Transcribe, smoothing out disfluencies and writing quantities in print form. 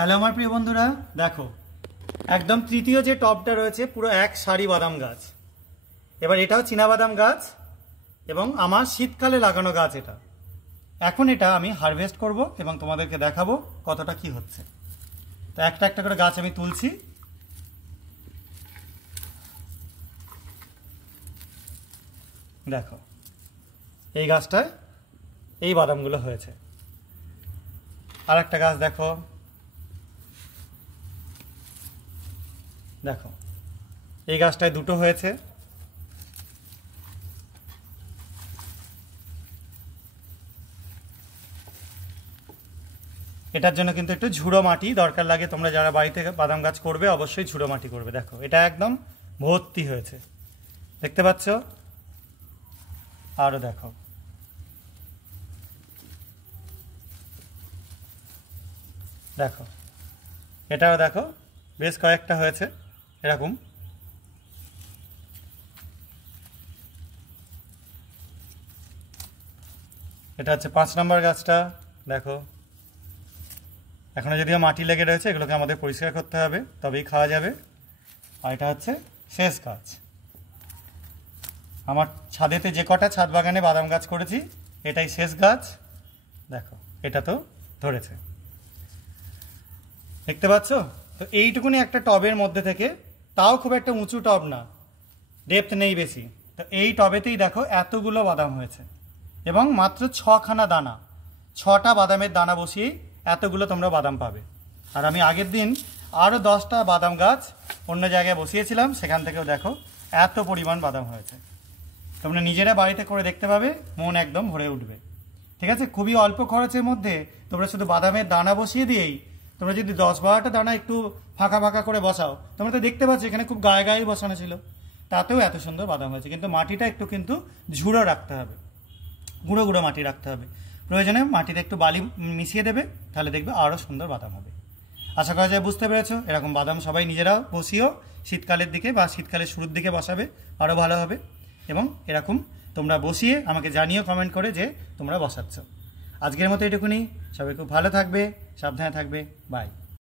Hello আমার প্রিয় বন্ধুরা, দেখো একদম তৃতীয় যে টবটা রয়েছে পুরো এক সারি বাদাম গাছ। এবার এটাও চীনা বাদাম গাছ এবং আমার শীতকালে লাগানো গাছ এটা। এখন এটা আমি হারভেস্ট করব এবং তোমাদেরকে দেখাবো কতটা কি হচ্ছে। তো একটা একটা করে গাছ আমি তুলছি। দেখো এই গাছটায় এই বাদামগুলো হয়েছে। আর একটা গাছ দেখো, দেখো এই গাছটায় দুটো হয়েছে। এটার জন্য কিন্তু একটু ঝুড়ো মাটি দরকার লাগে। তোমরা যারা বাড়িতে বাদাম গাছ করবে অবশ্যই ঝুড়ো মাটি করবে। দেখো এটা একদম ভর্তি হয়েছে, দেখতে পাচ্ছ? আরো দেখো, দেখো এটাও দেখো বেশ কয়েকটা হয়েছে এরকম। এটা হচ্ছে 5 নম্বর গাছটা। দেখো এখনো যদিও মাটি লেগে রয়েছে, এগুলোকে আমাদের পরিষ্কার করতে হবে তবেই খাওয়া যাবে। আর এটা হচ্ছে শেষ গাছ। আমার ছাদেতে যে কটা ছাদ বাগানে বাদাম গাছ করেছি এটাই শেষ গাছ। দেখো এটা তো ধরেছে, দেখতে পাচ্ছ? তো এইটুকুনি একটা টবের মধ্যে থেকে, তাও খুব একটা উঁচু টব না, ডেপথ নেই বেশি। তো এই টবেতেই দেখো এতগুলো বাদাম হয়েছে এবং মাত্র 6খানা দানা, 6টা বাদামের দানা বসিয়েই এতগুলো তোমরা বাদাম পাবে। আর আমি আগের দিন আরও 10টা বাদাম গাছ অন্য জায়গায় বসিয়েছিলাম, সেখান থেকেও দেখো এত পরিমাণ বাদাম হয়েছে। তোমরা নিজেরা বাড়িতে করে দেখতে পাবে, মন একদম ভরে উঠবে। ঠিক আছে, খুবই অল্প খরচের মধ্যে তোমরা শুধু বাদামের দানা বসিয়ে দিয়েই তোমরা যদি 10-12টা দানা একটু ফাঁকা ফাঁকা করে বসাও, তোমরা তো দেখতে পাচ্ছ এখানে খুব গায়ে গায়ে বসানো ছিল, তাতেও এত সুন্দর বাদাম হয়েছে। কিন্তু মাটিটা একটু কিন্তু ঝুড়ো রাখতে হবে, গুঁড়ো গুঁড়ো মাটি রাখতে হবে। প্রয়োজনে মাটিতে একটু বালি মিশিয়ে দেবে, তাহলে দেখবে আরও সুন্দর বাদাম হবে। আশা করা যায় বুঝতে পেরেছো। এরকম বাদাম সবাই নিজেরাও বসিও, শীতকালের দিকে বা শীতকালের শুরুর দিকে বসাবে, আরও ভালো হবে। এবং এরকম তোমরা বসিয়ে আমাকে জানিও কমেন্ট করে যে তোমরা বসাচ্ছ। আজকের মতো এটুকুনি। সবাই খুব ভালো থাকবে, সাবধানে থাকবে। বাই।